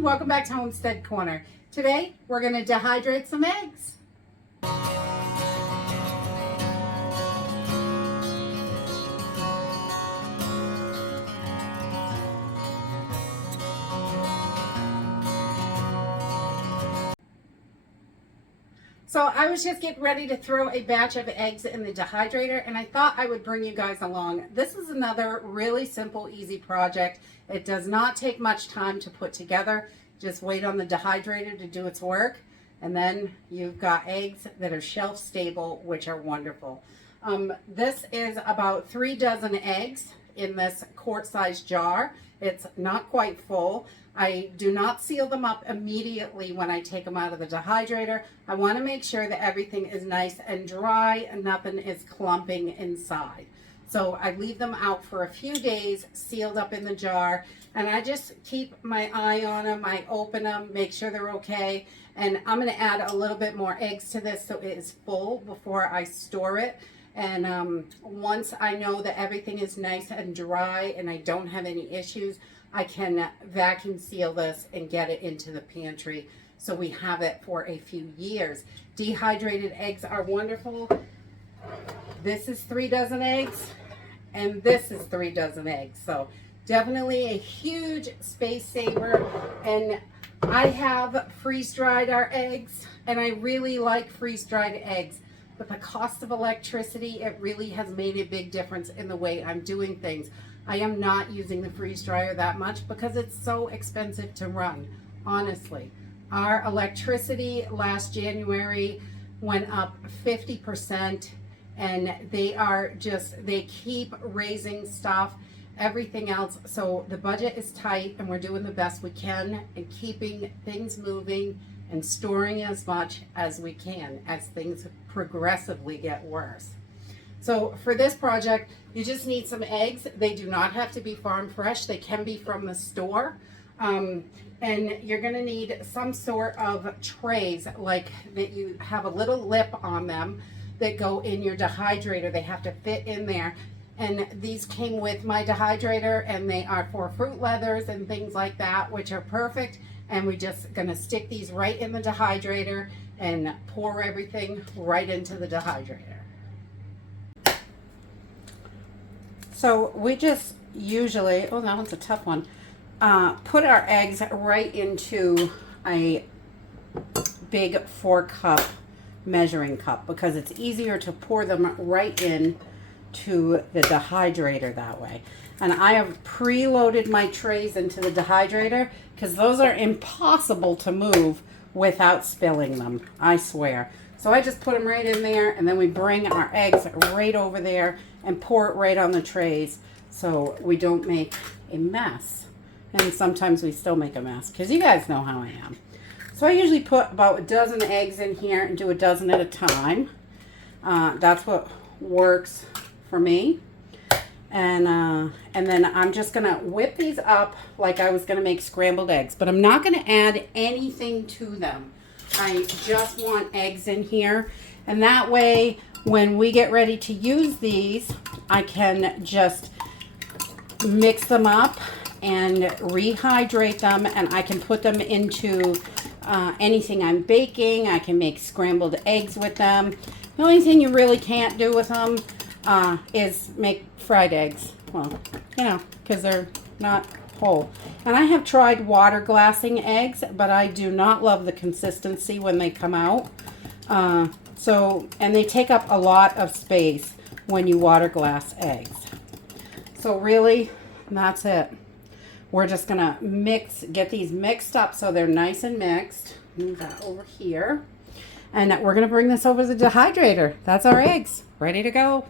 everyone, welcome back to Homestead Corner. Today we're going to dehydrate some eggs. So I was just getting ready to throw a batch of eggs in the dehydrator, and I thought I would bring you guys along. This is another really simple, easy project. It does not take much time to put together. Just wait on the dehydrator to do its work, and then you've got eggs that are shelf stable, which are wonderful. This is about 3 dozen eggs in this quart-sized jar. It's not quite full. I do not seal them up immediately when I take them out of the dehydrator. I want to make sure that everything is nice and dry and nothing is clumping inside. So I leave them out for a few days sealed up in the jar, and I just keep my eye on them. I open them, make sure they're okay, and I'm going to add a little bit more eggs to this so it is full before I store it. And once I know that everything is nice and dry and I don't have any issues, I can vacuum seal this and get it into the pantry so we have it for a few years. Dehydrated eggs are wonderful. This is 3 dozen eggs, and this is 3 dozen eggs. So definitely a huge space saver. And I have freeze-dried our eggs, and I really like freeze-dried eggs. But the cost of electricity, it really has made a big difference in the way I'm doing things. I am not using the freeze dryer that much because it's so expensive to run, honestly. Our electricity last January went up 50%, and they keep raising stuff, everything else. So the budget is tight, and we're doing the best we can and keeping things moving and storing as much as we can as things progressively get worse. So for this project, you just need some eggs. They do not have to be farm fresh. They can be from the store. And you're gonna need some sort of trays like that you have a little lip on them that go in your dehydrator. They have to fit in there. And these came with my dehydrator, and they are for fruit leathers and things like that, which are perfect. And we're just gonna stick these right in the dehydrator and pour everything right into the dehydrator. So we just usually, oh, that one's a tough one, put our eggs right into a big 4-cup measuring cup because it's easier to pour them right in to the dehydrator that way. And I have preloaded my trays into the dehydrator because those are impossible to move without spilling them, I swear. So I just put them right in there, and then we bring our eggs right over there and pour it right on the trays so we don't make a mess. And sometimes we still make a mess because you guys know how I am. So I usually put about a dozen eggs in here and do a dozen at a time. That's what works for me. And then I'm just gonna whip these up like I was gonna make scrambled eggs, but I'm not gonna add anything to them. I just want eggs in here, and that way when we get ready to use these, I can just mix them up and rehydrate them, and I can put them into anything I'm baking. I can make scrambled eggs with them. The only thing you really can't do with them is make fried eggs. Well, you know, because they're not whole. And I have tried water glassing eggs, but I do not love the consistency when they come out. And they take up a lot of space when you water glass eggs. So really, that's it. We're just gonna get these mixed up so they're nice and mixed. Move that over here. And we're gonna bring this over to the dehydrator. That's our eggs, ready to go.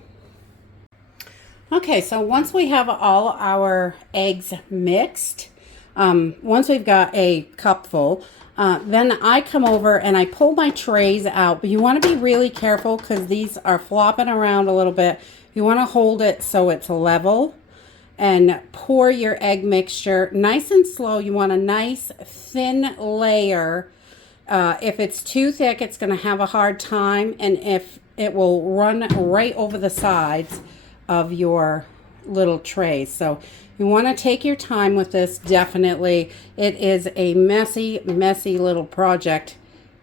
Okay, so once we have all our eggs mixed, once we've got a cup full, then I come over and I pull my trays out. But you want to be really careful because these are flopping around a little bit. You want to hold it so it's level and pour your egg mixture nice and slow. You want a nice thin layer. If it's too thick, it's going to have a hard time, and if it will run right over the sides of your little trays. So you want to take your time with this, definitely. It is a messy, messy little project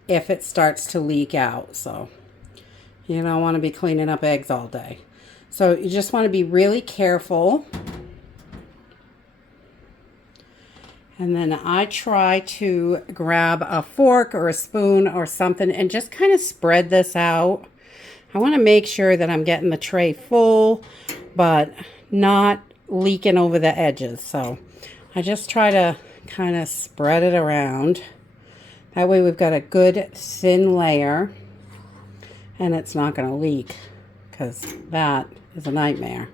if it starts to leak out. So you don't want to be cleaning up eggs all day. So you just want to be really careful. And then I try to grab a fork or a spoon or something and just kind of spread this out. I want to make sure that I'm getting the tray full, but not leaking over the edges. So I just try to kind of spread it around. That way we've got a good thin layer and it's not going to leak, because that is a nightmare.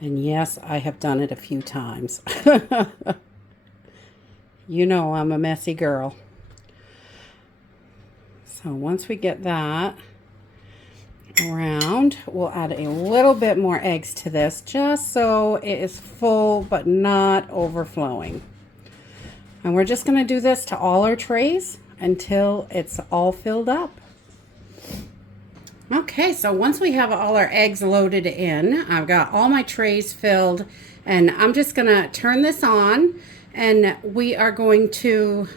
And yes, I have done it a few times. You know I'm a messy girl. So once we get that around, we'll add a little bit more eggs to this, just so it is full but not overflowing. And we're just going to do this to all our trays until it's all filled up. Okay, so once we have all our eggs loaded in, I've got all my trays filled, and I'm just going to turn this on. And we are going to,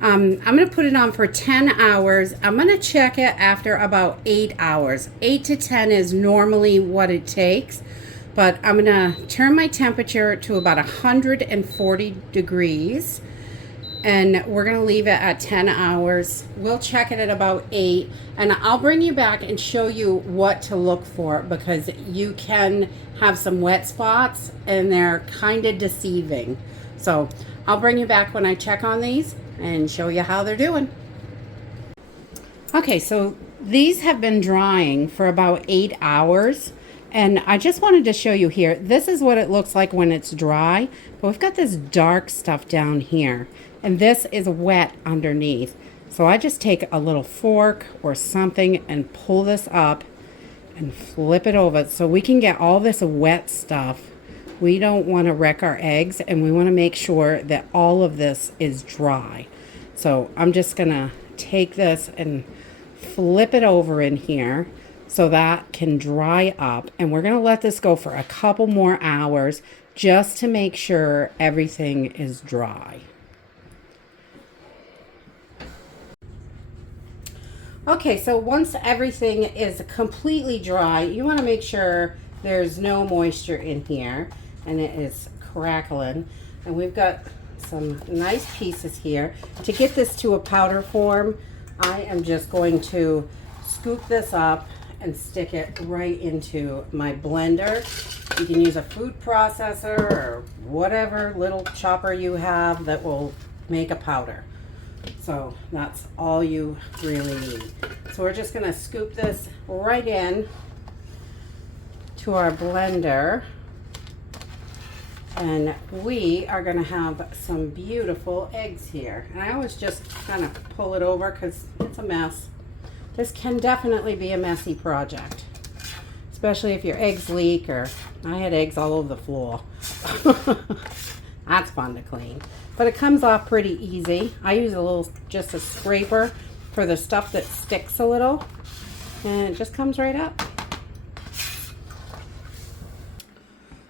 I'm going to put it on for 10 hours. I'm going to check it after about 8 hours. 8 to 10 is normally what it takes. But I'm going to turn my temperature to about 140 degrees. And we're going to leave it at 10 hours. We'll check it at about 8. And I'll bring you back and show you what to look for, because you can have some wet spots and they're kind of deceiving. So I'll bring you back when I check on these and show you how they're doing. Okay, so these have been drying for about 8 hours. And I just wanted to show you here. This is what it looks like when it's dry. But we've got this dark stuff down here. And this is wet underneath. So I just take a little fork or something and pull this up and flip it over so we can get all this wet stuff. We don't want to wreck our eggs, and we want to make sure that all of this is dry. So I'm just going to take this and flip it over in here so that can dry up. And we're going to let this go for a couple more hours just to make sure everything is dry. Okay, so once everything is completely dry, you want to make sure there's no moisture in here and it is crackling. And we've got some nice pieces here. To get this to a powder form, I am just going to scoop this up and stick it right into my blender. You can use a food processor or whatever little chopper you have that will make a powder. So that's all you really need. So we're just going to scoop this right in to our blender, and we are going to have some beautiful eggs here. And I always just kind of pull it over because it's a mess. This can definitely be a messy project, especially if your eggs leak, or I had eggs all over the floor. That's fun to clean. But it comes off pretty easy. I use just a scraper for the stuff that sticks a little, and it just comes right up.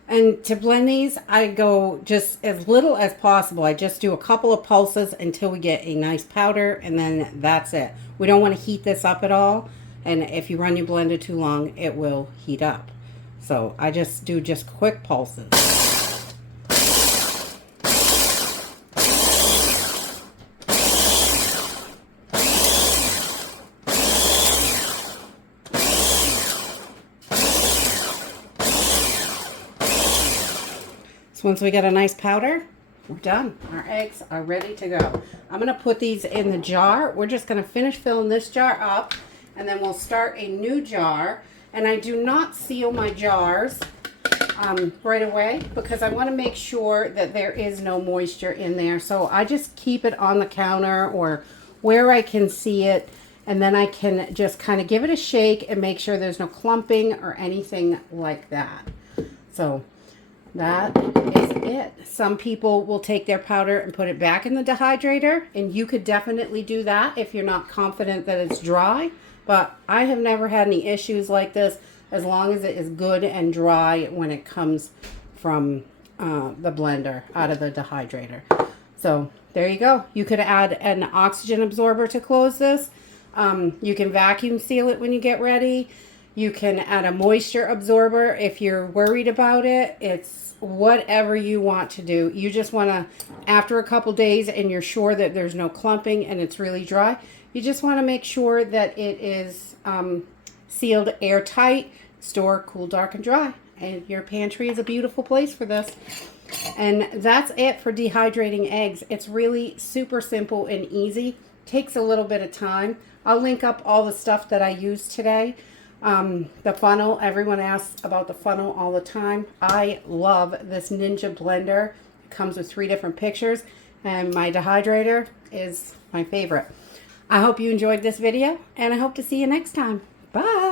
And to blend these, I go just as little as possible. I just do a couple of pulses until we get a nice powder, and then that's it. We don't want to heat this up at all, and if you run your blender too long, it will heat up. So I just do quick pulses. So once we get a nice powder, we're done. Our eggs are ready to go. I'm going to put these in the jar. We're just going to finish filling this jar up, and then we'll start a new jar. And I do not seal my jars right away because I want to make sure that there is no moisture in there. So I just keep it on the counter or where I can see it, and then I can just kind of give it a shake and make sure there's no clumping or anything like that. So that is it. Some people will take their powder and put it back in the dehydrator, and you could definitely do that if you're not confident that it's dry. But I have never had any issues like this. as long as it is good and dry when it comes from the blender out of the dehydrator. So there you go. You could add an oxygen absorber to close this. You can vacuum seal it when you get ready. You can add a moisture absorber if you're worried about it. It's whatever you want to do. You just want to, after a couple days and you're sure that there's no clumping and it's really dry, you just want to make sure that it is sealed airtight. Store cool, dark, and dry. And your pantry is a beautiful place for this. And that's it for dehydrating eggs. It's really super simple and easy. Takes a little bit of time. I'll link up all the stuff that I used today. The funnel, everyone asks about the funnel all the time. I love this Ninja blender. It comes with 3 different pictures, and my dehydrator is my favorite. I hope you enjoyed this video, and I hope to see you next time. Bye!